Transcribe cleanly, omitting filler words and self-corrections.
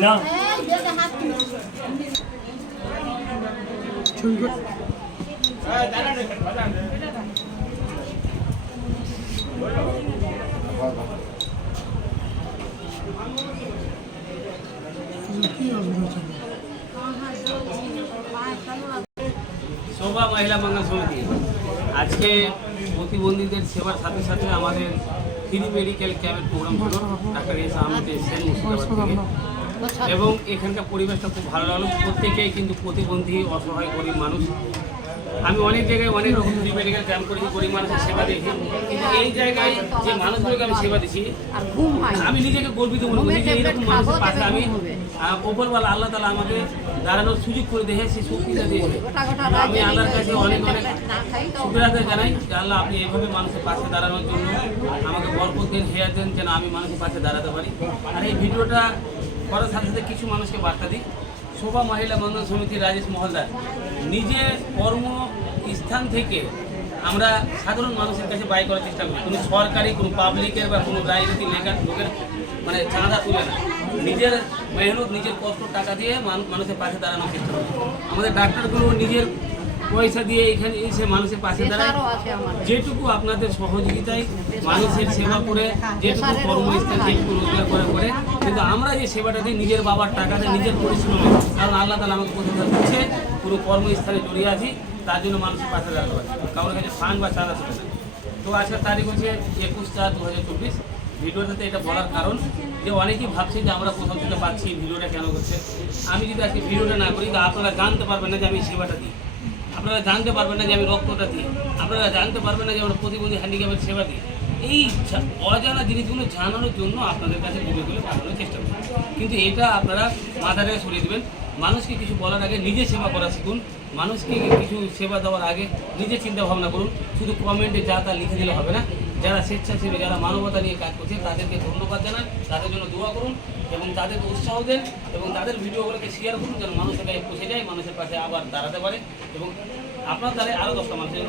না শোভা মহিলা মঙ্গল সমিতি আজকে প্রতিবন্ধীদের সেবার সাথে সাথে আমাদের ফ্রি মেডিকেল ক্যাম্পের প্রোগ্রাম ছিল। ডাক্তার এস আহমেদ এসেছেন মুর্শিদাবাদ থেকে এবং এখানকার পরিবেশটা খুব ভালো লাগলো। প্রত্যেকেই কিন্তু প্রতিবন্ধী, অসহায়, গরিব মানুষ। আমি অনেক জায়গায় অনেক রকম ফ্রি মেডিকেল ক্যাম্প করেছি, গরিব মানুষের সেবা দিয়েছি, কিন্তু এই জায়গায় যে মানুষগুলোকে আমি সেবা দিচ্ছি আমি নিজেকে গর্বিত মনে করি যে এইরকম মানুষের পাশে আমি ওপরওয়ালা আল্লাহ তাআলা আমাকে দাঁড়ানোর সুযোগ করে দেখে সেই শক্তিটা দিয়েছে। আমি আল্লাহর কাছে অনেক অনেক শুকরিয়া জানাই যে আল্লাহ আপনি এইভাবে মানুষের পাশে দাঁড়ানোর জন্য আমাকে বরকত দেন, হেয়ার দেন, যেন আমি মানুষের পাশে দাঁড়াতে পারি। আর এই ভিডিওটা করার সাথে সাথে কিছু মানুষকে বার্তা দিই। শোভা মহিলা মঙ্গল সমিতির রাজেশ মহলদার নিজের কর্মস্থান থেকে আমরা সাধারণ মানুষের কাছে বাই করার চেষ্টা করি। কোনো সরকারি, কোনো পাবলিকের বা কোনো রাজনীতি লেখার লোকের মানে চাঁদা তুলে না, নিজের মেহনত, নিজের কষ্ট টাকা দিয়ে মানুষের পাশে দাঁড়ানোর চেষ্টা করি। আমাদের ডাক্তারগুলো নিজের পয়সা দিয়ে এখানে এসে মানুষের পাশে দাঁড়ায়। যেটুকু আপনাদের সহযোগিতায় মানুষের সেবা করে, যেটুকু কর্মস্থান, যেটুকু রোজগার করে, কিন্তু আমরা যে সেবাটা দিই নিজের বাবার টাকাতে, নিজের পরিশ্রমে, কারণ আল্লাহ তাআলা আমাকে কোথাও দিচ্ছে, পুরো কর্মস্থানে জড়িয়ে আছি, তার জন্য মানুষের পাশে দাঁড়াতে পারি, কারোর কাছে ফান্ড বা চাঁদা ছিল না। তো আজকের তারিখ হচ্ছে 21/4/2024। ভিডিওটাতে এটা বলার কারণ যে অনেকেই ভাবছে যে আমরা কোথাও থেকে পাচ্ছি, ভিডিওটা কেন করছে। আমি যদি আজকে ভিডিওটা না করি তো আপনারা জানতে পারবেন না যে আমি সেবাটা দিই, আপনারা জানতে পারবেন না যে আমি রক্তটা দিই, আপনারা জানতে পারবেন না যে আমরা প্রতিবন্ধী হ্যান্ডিক্যাপের সেবা দিই। এই অজানা জিনিসগুলো জানানোর জন্য আপনাদের কাছে ভিডিওগুলো পাঠানোর চেষ্টা করি, কিন্তু এটা আপনারা মাথা থেকে সরিয়ে দেবেন। মানুষকে কিছু বলার আগে নিজে সেবা করা শিখুন, মানুষকে কিছু সেবা দেওয়ার আগে নিজে চিন্তা ভাবনা করুন। শুধু কমেন্টে যা তা লিখে দিলে হবে না। যারা স্বেচ্ছাসেবী, যারা মানবতা নিয়ে কাজ করছে তাদেরকে ধন্যবাদ জানান, তাদের জন্য দোয়া করুন এবং তাদেরকে উৎসাহ দেন এবং তাদের ভিডিওগুলোকে শেয়ার করুন, যেন মানুষের কাছে পৌঁছে যায়, মানুষের পাশে আবার দাঁড়াতে পারে এবং আপনার দ্বারা আরও 10টা মানুষের